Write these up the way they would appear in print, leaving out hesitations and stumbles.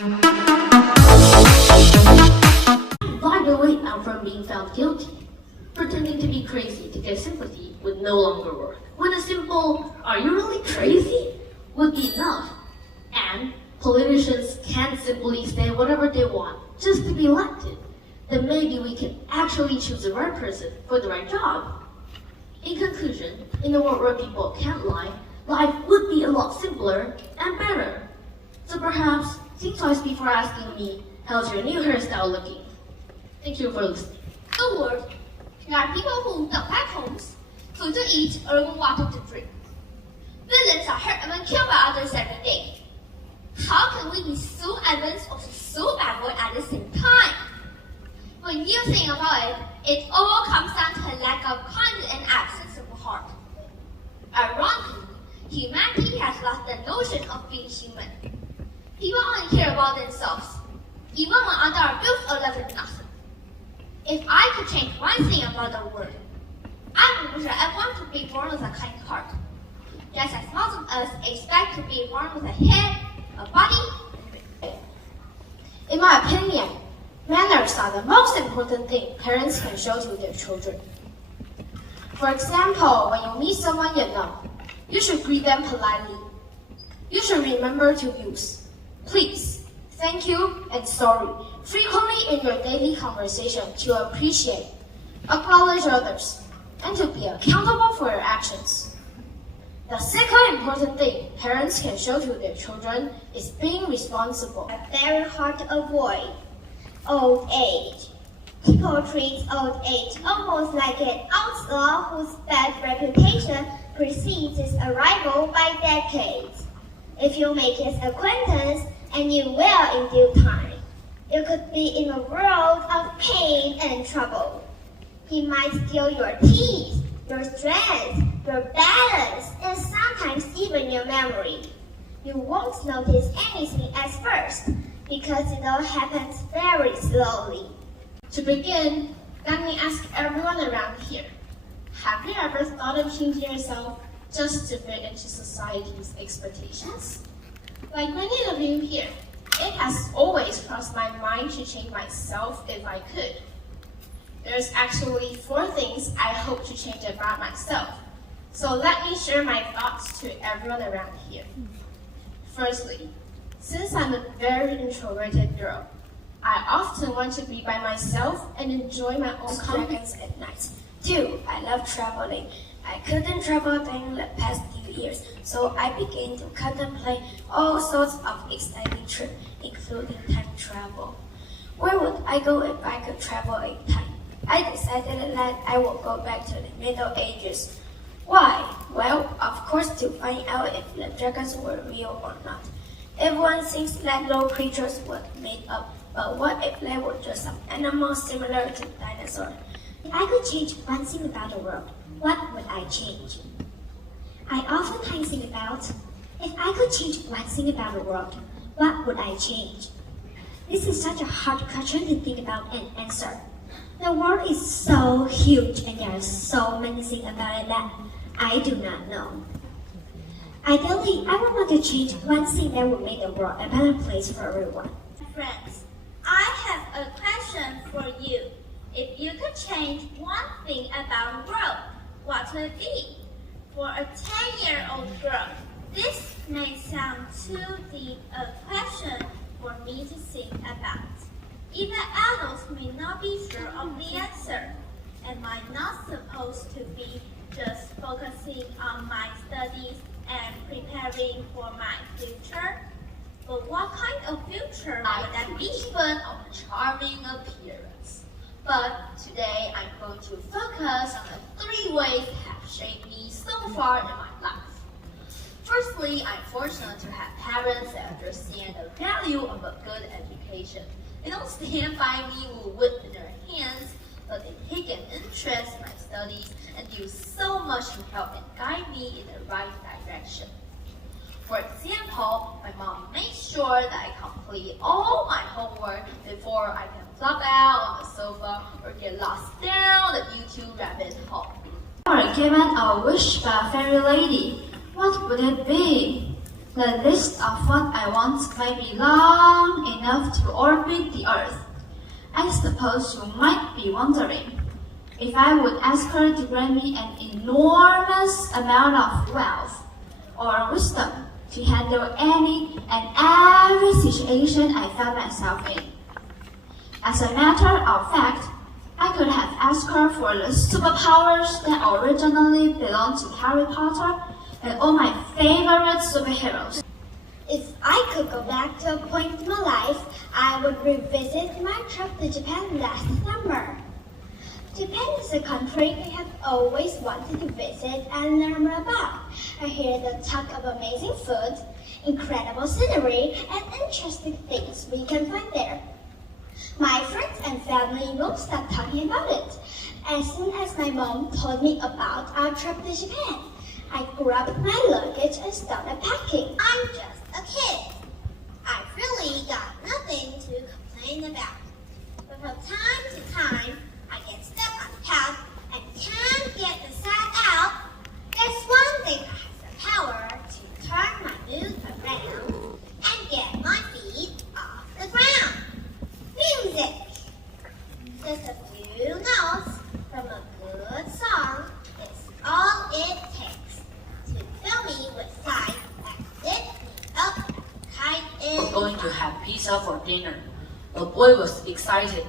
Why the way out from being found guilty? Pretending to be crazy to get sympathy would no longer work. When a simple, "Are you really crazy?" would be enough. And politicians can't simply say whatever they want just to be elected. Then maybe we can actually choose the right person for the right job. In conclusion, in a world where people can't lie, life would be a lot simpler and better. So perhaps think twice before asking me, how's your new hairstyle looking? Thank you for listening. A world, there are people who don't like homes, food to eat, or even water to drink. Millions are hurt and killed by others every day. How can we be so advanced or so backward at the same time? When you think about it, it all comes down to a lack of kindness and absence of heart. Ironically, humanity has lost the notion of being human. People only care about themselves, even when others are built or left with nothing. If I could change one thing about the world, I would wish everyone to be born with a kind heart. Just as most of us expect to be born with a head, a body, and a brain. In my opinion, manners are the most important thing parents can show to their children. For example, when you meet someone you know, you should greet them politely. You should remember to use please, thank you, and sorry frequently in your daily conversation to appreciate, acknowledge others, and to be accountable for your actions. The second important thing parents can show to their children is being responsible. Very hard to avoid. Old age. People treat old age almost like an outlaw whose bad reputation precedes his arrival by decades. If you make his acquaintance, and you will in due time, you could be in a world of pain and trouble. He might steal your teeth, your strength, your balance, and sometimes even your memory. You won't notice anything at first, because it all happens very slowly. To begin, let me ask everyone around here, have you ever thought of changing yourself just to fit into society's expectations? Like many of you here, it has always crossed my mind to change myself if I could. There's actually 4 things I hope to change about myself. So let me share my thoughts to everyone around here. Firstly, since I'm a very introverted girl, I often want to be by myself and enjoy my own company at night. 2, I love traveling. I couldn't travel during the past few years, so I began to contemplate all sorts of exciting trips, including time travel. Where would I go if I could travel in time? I decided that I would go back to the Middle Ages. Why? Well, of course, to find out if the dragons were real or not. Everyone thinks that little creatures were made up, but what if they were just some animals similar to dinosaurs? If I could change one thing about the world, what would I change? I oftentimes think about, if I could change one thing about the world, what would I change? This is such a hard question to think about and answer. The world is so huge and there are so many things about it that I do not know. Ideally, I would want to change one thing that would make the world a better place for everyone. Friends, I have a question for you. If you could change one thing about the world, what would it be? For a 10-year-old girl, this may sound too deep a question for me to think about. Even adults may not be sure of the answer. Am I not supposed to be just focusing on my studies and preparing for my future? But what kind of future would that be? Even of a charming appearance. But today I'm going to focus on the 3 ways that have shaped me so far in my life. Firstly, I'm fortunate to have parents that understand the value of a good education. They don't stand by me with a whip in their hands, but they take an interest in my studies and do so much to help and guide me in the right direction. For example, my mom makes sure that I complete all my homework before I can flop out on the sofa or get lost down the YouTube rabbit hole. If I were given a wish by a fairy lady, what would it be? The list of what I want might be long Earth to orbit the Earth. I suppose you might be wondering if I would ask her to grant me an enormous amount of wealth or wisdom to handle any and every situation I found myself in. As a matter of fact, I could have asked her for the superpowers that originally belonged to Harry Potter and all my favorite superheroes. If I could go back to a point in my life, I would revisit my trip to Japan last summer. Japan is a country I have always wanted to visit and learn more about. I hear the talk of amazing food, incredible scenery, and interesting things we can find there. My friends and family won't stop talking about it. As soon as my mom told me about our trip to Japan, I grabbed my luggage and started packing. I'm just a kid. I've really got nothing to complain about. But from time to time, I get stuck on the path and can't get the side out. There's one thing that has the power to turn my mood around and get my feet off the ground. Music! Just a few notes from a good song is all it takes to fill me with life and lift me up tight in. We're going to have pizza for dinner. The boy was excited.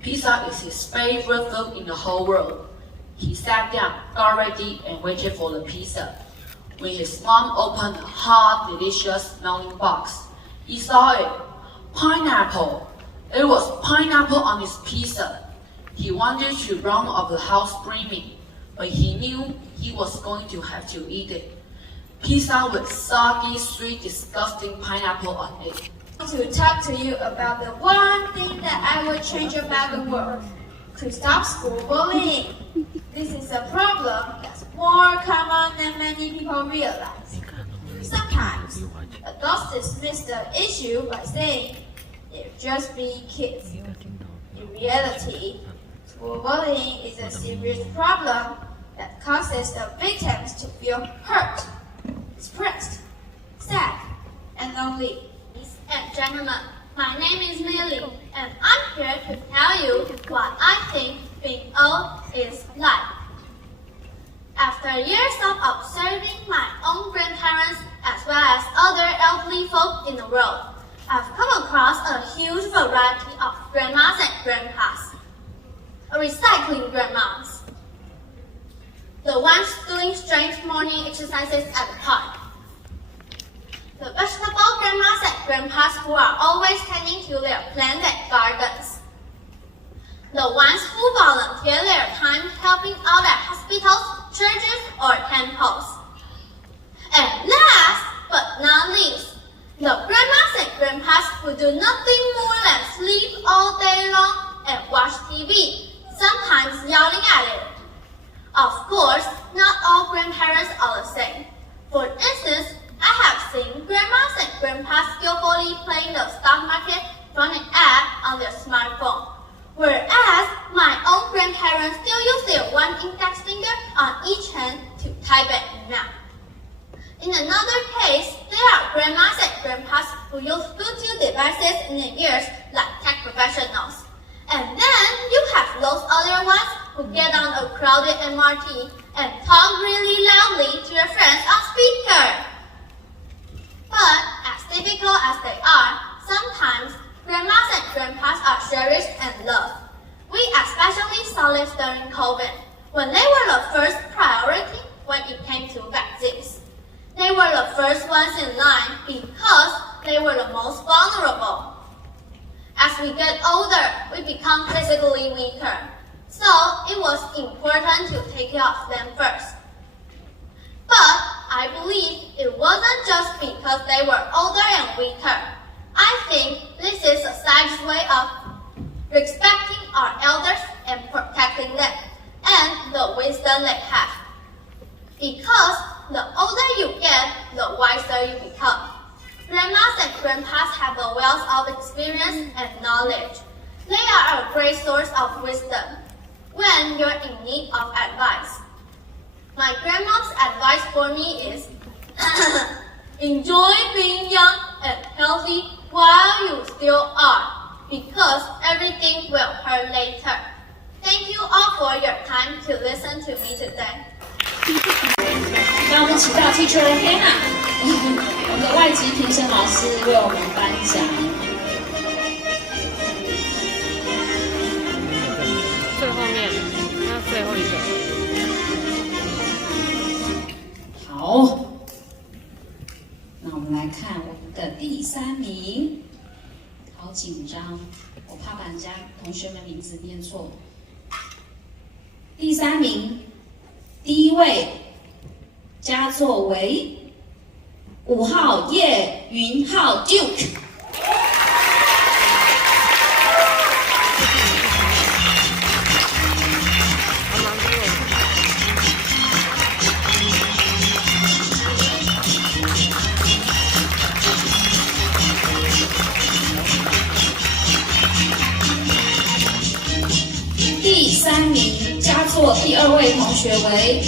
Pizza is his favorite food in the whole world. He sat down, got ready, and waited for the pizza. When his mom opened the hot, delicious smelling box, he saw it. Pineapple! It was pineapple on his pizza. He wanted to run out of the house screaming, but he knew he was going to have to eat it. Pizza with soggy, sweet, disgusting pineapple on it. To talk to you about the one thing that I would change about the world, to stop school bullying. This is a problem that's more common than many people realize. Sometimes, adults dismiss the issue by saying they're just being kids. In reality, school bullying is a serious problem that causes the victims to feel hurt, depressed, sad, and lonely. Ladies and gentlemen, my name is Millie, and I'm here to tell you what I think being old is like. After years of observing my own grandparents as well as other elderly folk in the world, I've come across a huge variety of grandmas and grandpas. Recycling grandmas. The ones doing strength morning exercises at the park. The vegetable grandmas and grandpas who are always tending to their plants and gardens. The ones who volunteer their time helping out at hospitals, churches, or temples. And last but not least, the grandmas and grandpas who do nothing more than sleep all day long and watch TV, sometimes yelling at it. Of course, not all grandparents are the same. For instance, I have seen grandmas and grandpas skillfully playing the stock market from an app on their smartphone, whereas my own grandparents still use their one index finger on each hand to type an email. In another case, there are grandmas and grandpas who use Bluetooth devices in their ears like tech professionals. And then you have those other ones who get on a crowded MRT and talk really loudly to their friends on speaker. But as difficult as they are, sometimes grandmas and grandpas are cherished and loved. We especially saw this during COVID, when they were the first priority when it came to vaccines. They were the first ones in line because they were the most vulnerable. As we get older, we become physically weaker, so it was important to take care of them first. But I believe it wasn't just because they were older and weaker. I think this is society's way of respecting our elders and protecting them and the wisdom they have. Because the older you get, the wiser you become. Grandmas and grandpas have a wealth of experience and knowledge. They are a great source of wisdom when you're in need of advice. My grandma's advice for me is enjoy being young and healthy while you still are, because everything will hurt later. Thank you all for your time to listen to me today. 让我们请到 Teacher Hannah， 我们的外籍评审老师为我们颁奖。最后面，那最后一个。好，那我们来看我们的第3名，好紧张，我怕把人家同学们名字念错。第3名，第1位，佳作为5号叶云浩 Duke。第3名，佳作第2位同学为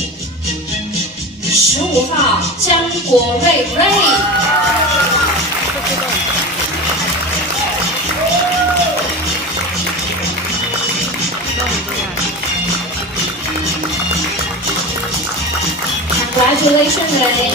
15号江国瑞 Ray。Congratulations, Ray。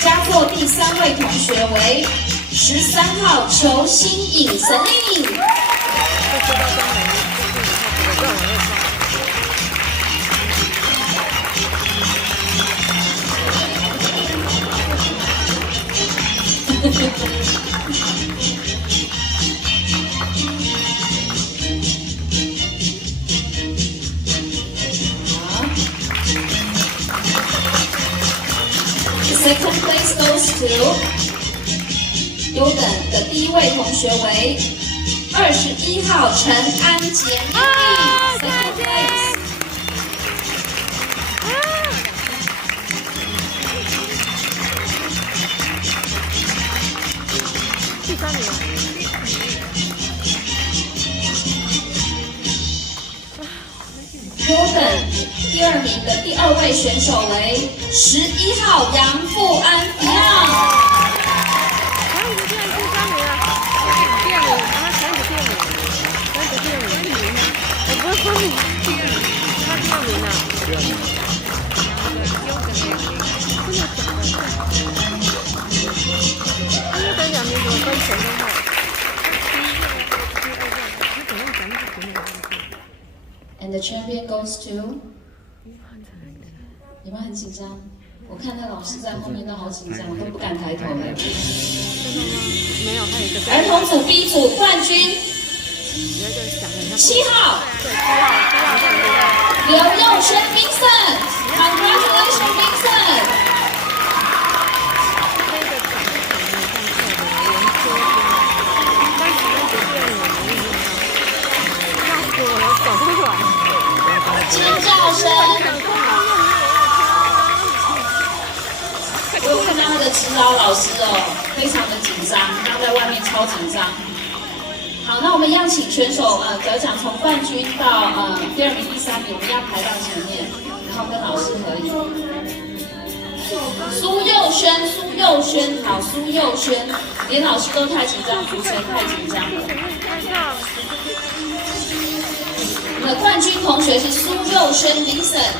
佳作第3位同学为13号裘新颖 Celine。Second place goes to 优等的第1位同学为21号陈安杰 Second place。第3名。优等第2名的第2位选手为11号杨富安 Beyond。你竟然第3名啊！第2名，他才是第2名，我不是说你第2名，他第2名啊。真的假的？他优等2名怎么分前跟后？And the champion goes to。你们很紧张，我看那老师在后面都好紧张，都不敢抬头了。没有，还有一个。儿童组 B 组冠军7号刘佑轩 Vincent，Congratulations Vincent。尖叫声！我有看到那个指导老师哦，非常的紧张，他在外面超紧张。好，那我们一样请选手得奖，从冠军到第2名、第3名，我们要排到前面，然后跟老师合影。苏佑轩，好，苏佑轩，连老师都太紧张，主持人太紧张了。我们的冠军同学是苏佑轩 Vincent。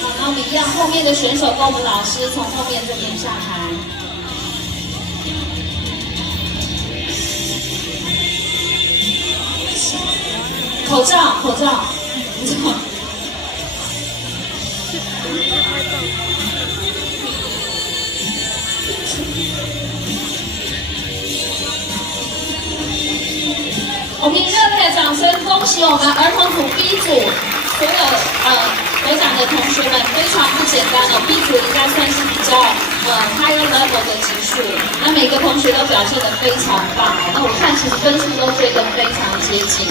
好，那我们一样，后面的选手跟我们老师从后面这边下台。口罩。我们热烈的掌声，恭喜我们儿童组 B 组所有得奖的同学们，非常不简单哦。B 组应该算是比较higher level 的级数，那每个同学都表现得非常棒。那我看其实分数都追得非常接近。